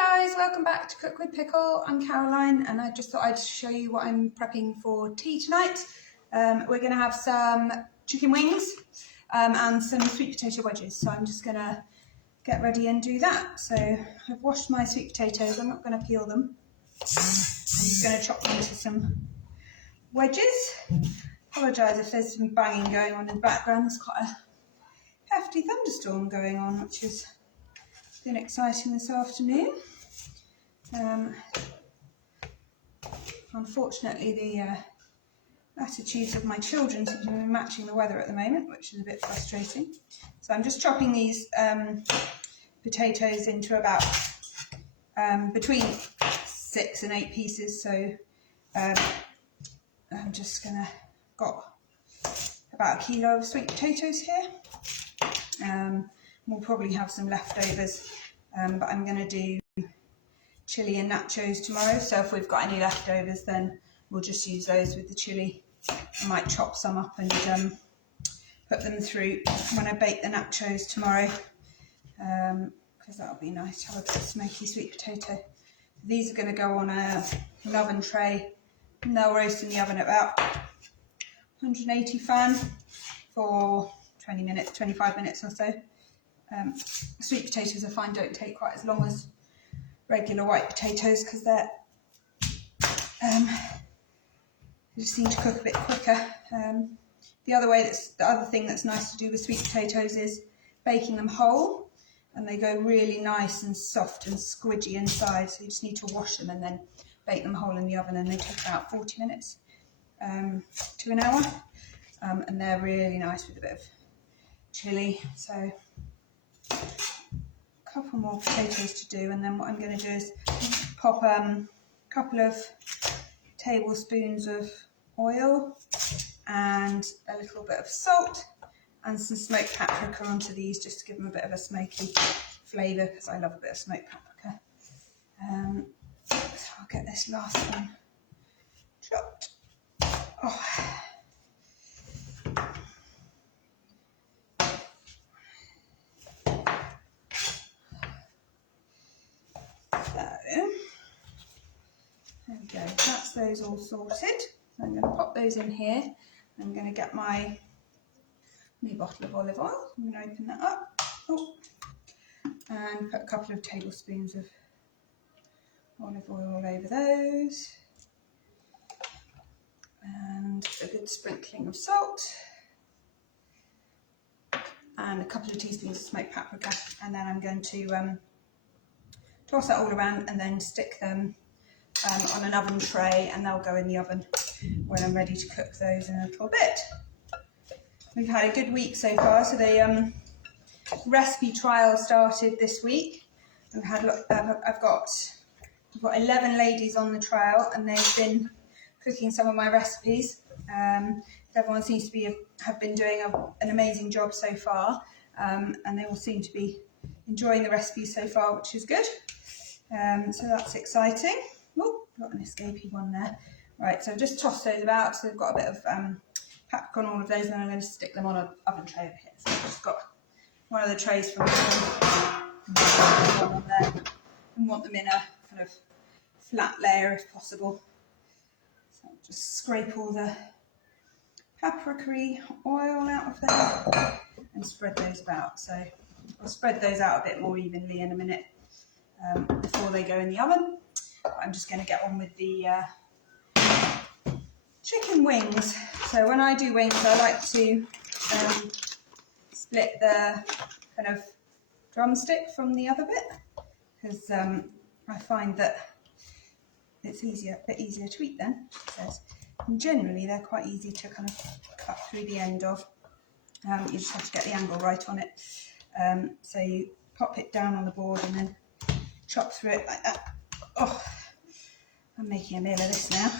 Hi guys, welcome back to Cook with Pickle. I'm Caroline and I just thought I'd show you what I'm prepping for tea tonight. We're going to have some chicken wings and some sweet potato wedges, so I'm just going to get ready and do that. So I've washed my sweet potatoes, I'm not going to peel them. I'm just going to chop them into some wedges. Apologise if there's some banging going on in the background. There's quite a hefty thunderstorm going on, which has been exciting this afternoon. Unfortunately, the attitudes of my children seem to be matching the weather at the moment, which is a bit frustrating. So I'm just chopping these potatoes into about between 6 and 8 pieces. So I'm just got about 1 kilo of sweet potatoes here. We'll probably have some leftovers, but I'm going to do chili and nachos tomorrow, so if we've got any leftovers then we'll just use those with the chili. I might chop some up and put them through when I bake the nachos tomorrow, because that'll be nice to have a bit of smoky sweet potato. These are going to go on an oven tray and they'll roast in the oven at about 180 fan for 20 minutes, 25 minutes or so. Sweet potatoes I find don't take quite as long as regular white potatoes because they just seem to cook a bit quicker. The other thing that's nice to do with sweet potatoes is baking them whole, and they go really nice and soft and squidgy inside, so you just need to wash them and then bake them whole in the oven, and they take about 40 minutes to an hour, and they're really nice with a bit of chili. So couple more potatoes to do, and then what I'm going to do is pop a couple of tablespoons of oil and a little bit of salt and some smoked paprika onto these, just to give them a bit of a smoky flavour, because I love a bit of smoked paprika. So I'll get this last one chopped. Oh. There we go, that's those all sorted. So I'm going to pop those in here. I'm going to get my new bottle of olive oil. I'm going to open that up and put a couple of tablespoons of olive oil all over those, and a good sprinkling of salt and a couple of teaspoons of smoked paprika, and then I'm going to toss that all around and then stick them on an oven tray, and they'll go in the oven when I'm ready to cook those in a little bit. We've had a good week so far. So the recipe trial started this week. I've got 11 ladies on the trial, and they've been cooking some of my recipes. Everyone seems to have been doing an amazing job so far, and they all seem to be enjoying the recipes so far, which is good. So that's exciting. Oh, got an escapey one there. Right, so I've just tossed those about, so they've got a bit of paprika on all of those, and I'm going to stick them on an oven tray over here. So I've just got one of the trays from on there, and want them in a kind of flat layer if possible. So I'll just scrape all the paprika oil out of there and spread those about. So I'll spread those out a bit more evenly in a minute before they go in the oven. I'm just going to get on with the chicken wings. So when I do wings, I like to split the kind of drumstick from the other bit, because I find that it's a bit easier to eat then. And generally they're quite easy to kind of cut through the end of. You just have to get the angle right on it. So you pop it down on the board and then chop through it like that. Oh, I'm making a meal of this now.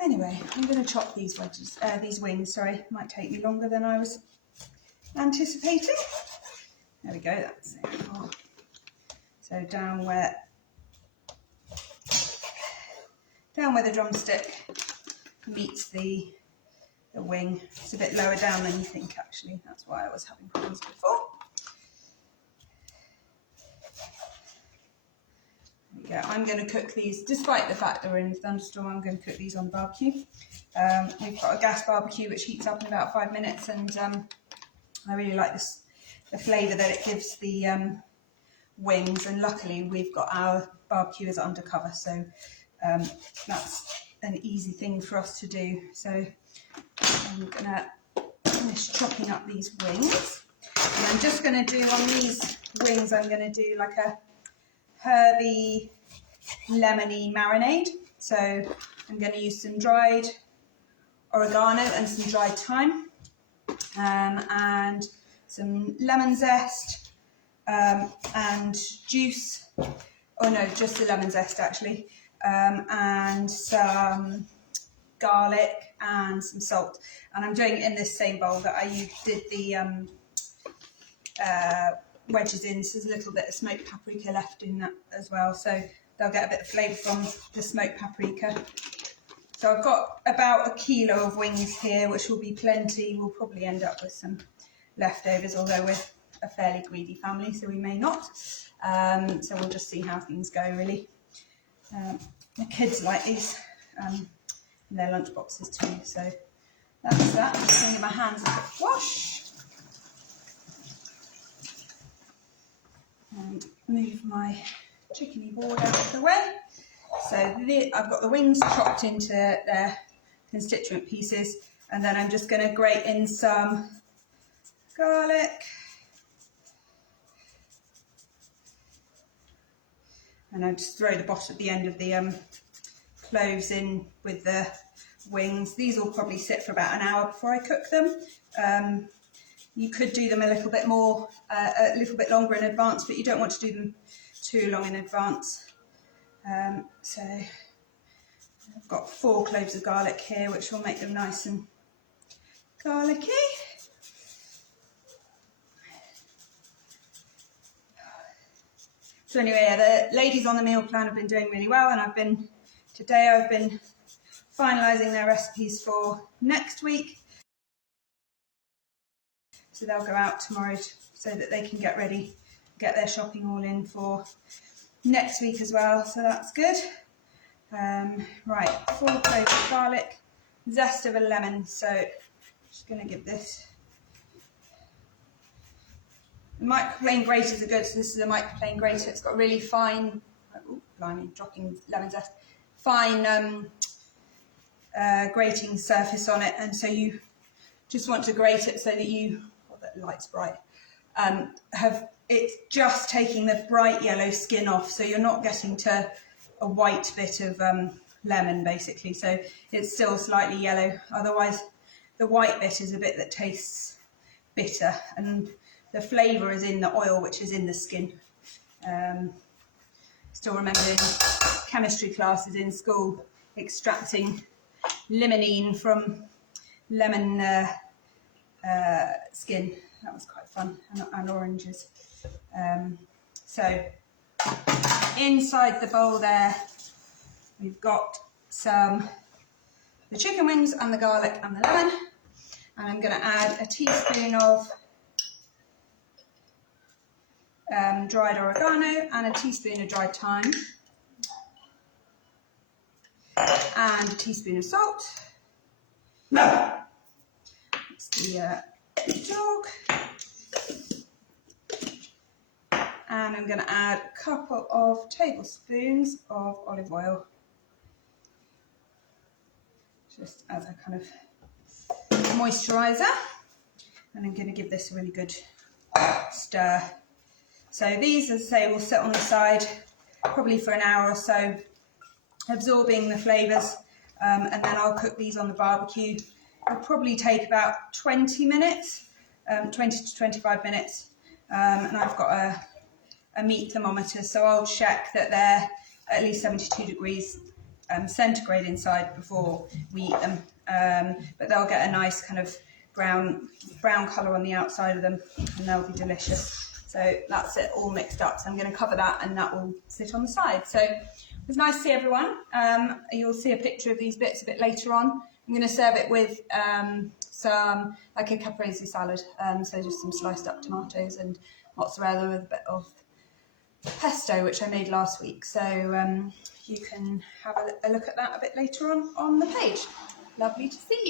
Anyway, I'm going to chop these wings. Sorry, might take me longer than I was anticipating. There we go. That's it. Oh. So down where the drumstick meets the the wing. It's a bit lower down than you think, actually. That's why I was having problems before. There we go. I'm going to cook these, despite the fact that we're in a thunderstorm, I'm going to cook these on the barbecue. We've got a gas barbecue which heats up in about 5 minutes, and I really like this, the flavour that it gives the wings, and luckily we've got our barbecue as undercover, so that's an easy thing for us to do. So I'm going to finish chopping up these wings, and I'm just going to do on these wings, I'm going to do like a herby lemony marinade. So I'm going to use some dried oregano and some dried thyme, and some lemon zest and juice, oh no, just the lemon zest actually, and some garlic and some salt. And I'm doing it in this same bowl that I did the wedges in, so there's a little bit of smoked paprika left in that as well, so they'll get a bit of flavour from the smoked paprika. So I've got about 1 kilo of wings here, which will be plenty. We'll probably end up with some leftovers, although we're a fairly greedy family, so we may not. So we'll just see how things go, really. The kids like these in their lunch boxes too, so that's that. I'm just going to give my hands a quick wash. And move my chickeny board out of the way. So I've got the wings chopped into their constituent pieces, and then I'm just going to grate in some garlic, and I just throw the end of the cloves in with the wings. These will probably sit for about an hour before I cook them. You could do them a little bit more, a little bit longer in advance, but you don't want to do them too long in advance. So I've got 4 cloves of garlic here, which will make them nice and garlicky. So anyway, the ladies on the meal plan have been doing really well, and today I've been finalising their recipes for next week. So they'll go out tomorrow so that they can get ready, get their shopping all in for next week as well, so that's good. Right, 4 cloves of garlic, zest of a lemon, so I'm just going to give this. The microplane graters are good, so this is a microplane grater. It's got really fine, oh blimey, dropping lemon zest, fine grating surface on it, and so you just want to grate it so that you, oh that light's bright, it's just taking the bright yellow skin off, so you're not getting to a white bit of lemon basically, so it's still slightly yellow. Otherwise the white bit is a bit that tastes bitter, and the flavour is in the oil which is in the skin. Still remember in chemistry classes in school extracting limonene from lemon skin. That was quite fun, and oranges. So inside the bowl there we've got the chicken wings and the garlic and the lemon, and I'm going to add a teaspoon of dried oregano and a teaspoon of dried thyme and a teaspoon of salt. It's the dog. And I'm going to add a couple of tablespoons of olive oil, just as a kind of moisturiser, and I'm going to give this a really good stir. So these, as I say, will sit on the side probably for an hour or so, absorbing the flavours, and then I'll cook these on the barbecue. It'll probably take about 20 minutes, 20 to 25 minutes, and I've got a meat thermometer, so I'll check that they're at least 72 degrees centigrade inside before we eat them, but they'll get a nice kind of brown colour on the outside of them, and they'll be delicious. So that's it all mixed up, so I'm going to cover that and that will sit on the side. So was nice to see everyone. You'll see a picture of these bits a bit later on. I'm going to serve it with some, like a caprese salad, so just some sliced up tomatoes and mozzarella with a bit of pesto, which I made last week. So you can have a look at that a bit later on the page. Lovely to see you.